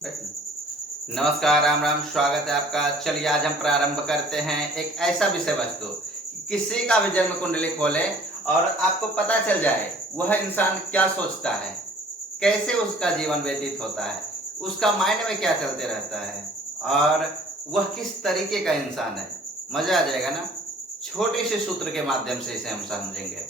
नमस्कार, राम राम, स्वागत है आपका। चलिए आज हम प्रारंभ करते हैं एक ऐसा विषय वस्तु, किसी का भी जन्म कुंडली खोले और आपको पता चल जाए वह इंसान क्या सोचता है, कैसे उसका जीवन व्यतीत होता है, उसका माइंड में क्या चलते रहता है और वह किस तरीके का इंसान है। मजा आ जाएगा ना। छोटे से सूत्र के माध्यम से इसे हम समझेंगे।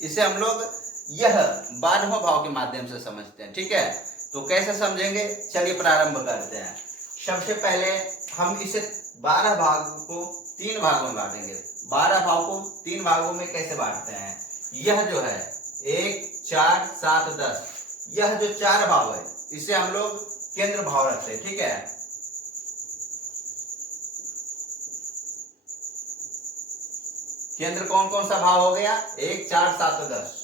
इसे हम लोग यह 12वां भाव के माध्यम से समझते हैं। ठीक है, तो कैसे समझेंगे, चलिए प्रारंभ करते हैं। सबसे पहले हम इसे 12 भाग को 3 भागों में बांटेंगे। 12 भाव को 3 भागों में कैसे बांटते हैं, यह जो है 1, 4, 7, 10, यह जो 4 भाव है इसे हम लोग केंद्र भाव रखते हैं। ठीक है, केंद्र कौन कौन सा भाव हो गया, 1, 4, 7, 10।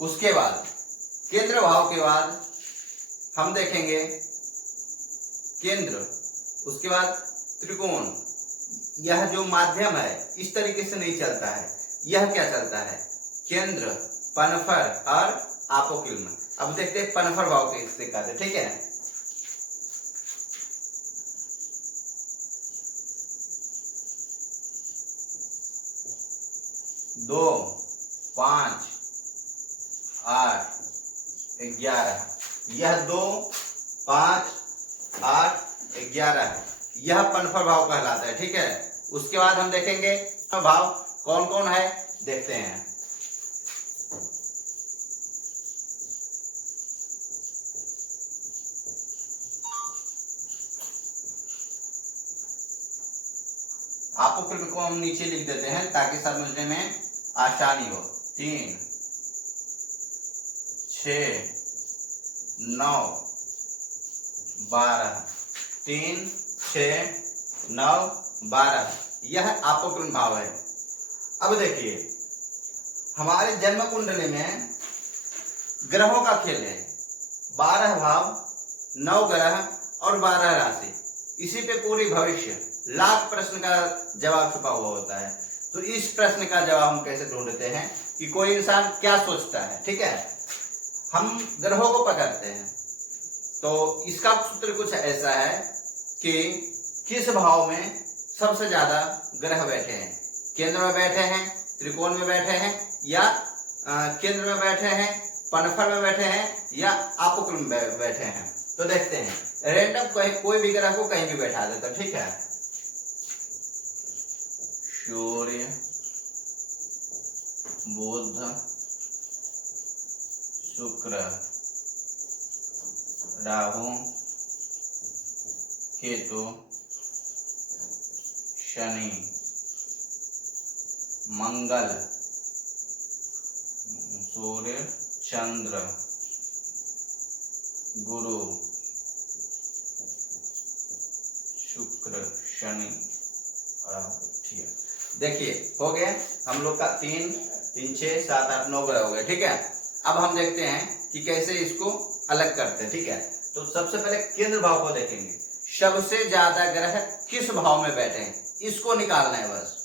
उसके बाद केंद्र भाव के बाद हम देखेंगे केंद्र, उसके बाद त्रिकोण। यह जो माध्यम है इस तरीके से नहीं चलता है, यह क्या चलता है, केंद्र, पनफर और आपोकिल्म। अब देखते हैं पनफर भाव कैसे कहते हैं। ठीक है, दो, 5, 8, 11, यह 2, 5, 8, 11, यह पनफर भाव कहलाता है। ठीक है, उसके बाद हम देखेंगे भाव कौन कौन है, देखते हैं। आपोकिल्म को हम नीचे लिख देते हैं ताकि समझने में आसानी हो। 3, 6, 9, 12, 3, 6, 9, 12, यह आपोकिल्म भाव है। अब देखिए हमारे जन्म कुंडली में ग्रहों का खेल है। 12 भाव, 9 ग्रह और 12 राशि, इसी पे पूरी भविष्य लाख प्रश्न का जवाब छुपा हुआ होता है। तो इस प्रश्न का जवाब हम कैसे ढूंढते हैं कि कोई इंसान क्या सोचता है। ठीक है, हम ग्रहों को पकड़ते हैं तो इसका सूत्र कुछ ऐसा है कि किस भाव में सबसे ज्यादा ग्रह बैठे हैं, केंद्र में बैठे हैं, त्रिकोण में बैठे हैं, या केंद्र में बैठे हैं, पनफर में बैठे हैं, या आपोकिल्म में बैठे हैं। तो देखते हैं, रैंडम कोई भी ग्रह को कहीं भी बैठा देता। ठीक है, सूर्य, बुध, शुक्र, राहु, केतु, शनि, मंगल, सूर्य, चंद्र, गुरु, शुक्र, शनि और राहु। ठीक है, देखिए हो गए हम लोग का 3, 6, 7, 8, 9 ग्रह हो गए। ठीक है, अब हम देखते हैं कि कैसे इसको अलग करते हैं। ठीक है, तो सबसे पहले केंद्र भाव को देखेंगे। सबसे ज्यादा ग्रह किस भाव में बैठे हैं, इसको निकालना है बस।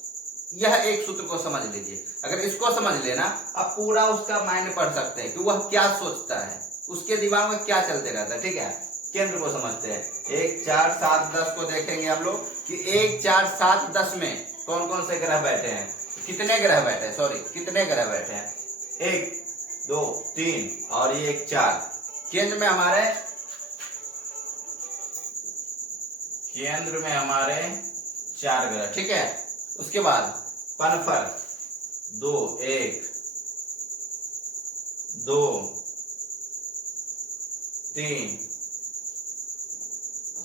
यह एक सूत्र को समझ लीजिए। अगर इसको समझ लेना, आप पूरा उसका माइंड पढ़ सकते हैं कि वह क्या सोचता है, उसके दिमाग में क्या चलते रहता है। ठीक है, केंद्र को समझते हैं। 1, 4, 7, 10 को देखेंगे हम लोग कि 1, 4, 7, 10 में कौन कौन से ग्रह बैठे हैं, कितने ग्रह बैठे हैं, कितने ग्रह बैठे हैं, 1, 2, 3 और ये 1, 4। केंद्र में हमारे 4 ग्रह। ठीक है, उसके बाद पनफर 2, 1, 2, 3,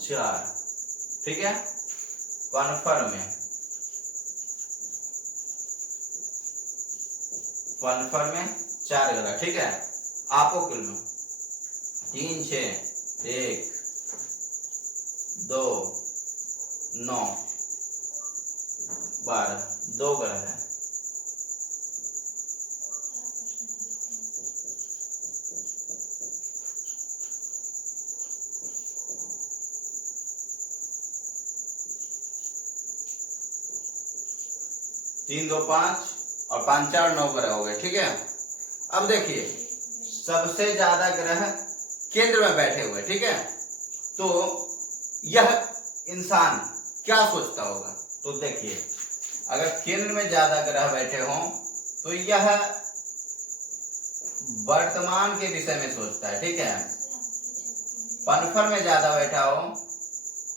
4। ठीक है, पनफर में 4 ग्रह। ठीक है, आपोकिल्म 3, 6, 1, 2, 9, 12, 2 ग्रह है। तीन, 2, 5 और 5, 4, 9 ग्रह हो गए। ठीक है, अब देखिए सबसे ज्यादा ग्रह केंद्र में बैठे हुए, ठीक है। तो यह इंसान क्या सोचता होगा? तो देखिए, अगर केंद्र में ज्यादा ग्रह बैठे हों तो यह वर्तमान के विषय में सोचता है, ठीक है। पनफर में ज्यादा बैठा हो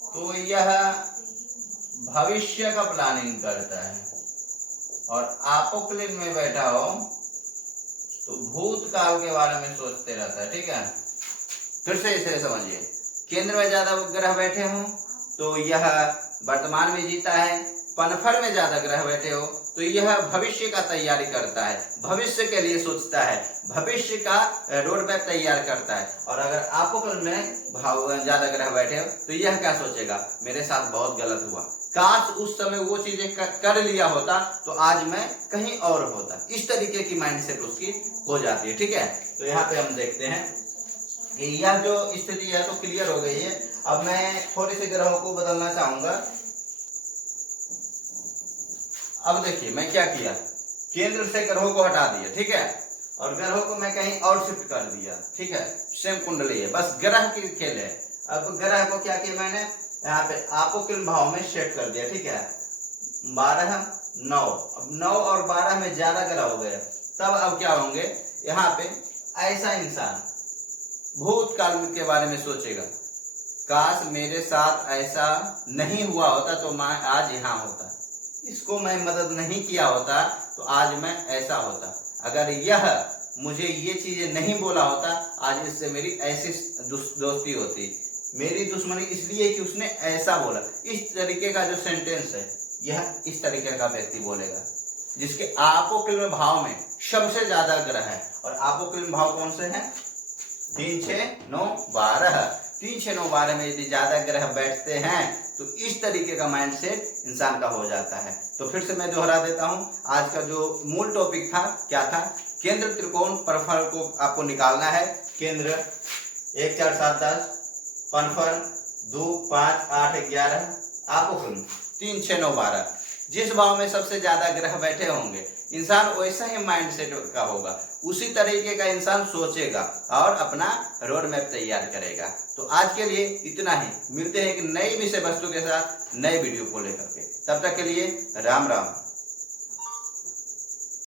तो यह भविष्य का प्लानिंग करता है, और आपोक्लिन में बैठा हो तो भूतकाल के बारे में सोचते रहता है, ठीक है। फिर से इसे समझिए, केंद्र में ज्यादा ग्रह बैठे हो तो यह वर्तमान में जीता है, पनफर में ज्यादा ग्रह बैठे हो तो यह भविष्य का तैयारी करता है, भविष्य के लिए सोचता है, भविष्य का रोड मैप तैयार करता है। और अगर आपोक्लिन में ज्यादा ग्रह बैठे हो तो यह क्या सोचेगा? मेरे साथ बहुत गलत हुआ, काश उस समय वो चीजें कर लिया होता तो आज मैं कहीं और होता। इस तरीके की माइंडसेट उसकी हो जाती है, ठीक है। तो यहाँ पे हम देखते हैं कि यह जो स्थिति है तो क्लियर हो गई है। अब मैं थोड़े से ग्रहों को बदलना चाहूंगा। अब देखिए मैं क्या किया, केंद्र से ग्रहों को हटा दिया, ठीक है, और ग्रहों को मैं कहीं और शिफ्ट कर दिया, ठीक है। सेम कुंडली है, बस ग्रह की खेल है। अब ग्रह को क्या किया मैंने, यहाँ पे आपोक्लिन भाव में सेट कर दिया, ठीक है। 12, 9, अब 9 और 12 में ज्यादा ग्रह हो गए, तब अब क्या होंगे, यहाँ पे ऐसा इंसान भूतकाल के बारे में सोचेगा, काश मेरे साथ ऐसा नहीं हुआ होता तो मैं आज यहाँ होता, इसको मैं मदद नहीं किया होता तो आज मैं ऐसा होता, अगर यह मुझे ये चीजें नहीं बोला होता आज इससे मेरी ऐसी दोस्ती होती, मेरी दुश्मनी इसलिए कि उसने ऐसा बोला। इस तरीके का जो सेंटेंस है यह इस तरीके का व्यक्ति बोलेगा जिसके आपोक्लिन भाव में सबसे ज्यादा ग्रह है। और आपोक्लिन भाव कौन से हैं? 3, 6, 9, 12। 3, 6, 9, 12 में यदि ज्यादा ग्रह बैठते हैं तो इस तरीके का माइंडसेट इंसान का हो जाता है। तो फिर से मैं दोहरा देता हूं, आज का जो मूल टॉपिक था क्या था? केंद्र त्रिकोण परफल को आपको निकालना है। केंद्र 1, 4, 7, 10, पनफल 2, 5, 8, 11, आपोक्लिन 3, 6, 9, 12। जिस भाव में सबसे ज्यादा ग्रह बैठे होंगे इंसान वैसा ही माइंडसेट का होगा, उसी तरीके का इंसान सोचेगा और अपना रोड मैप तैयार करेगा। तो आज के लिए इतना ही, मिलते हैं एक नई विषय वस्तु के साथ नए वीडियो को लेकर के। तब तक के लिए राम राम।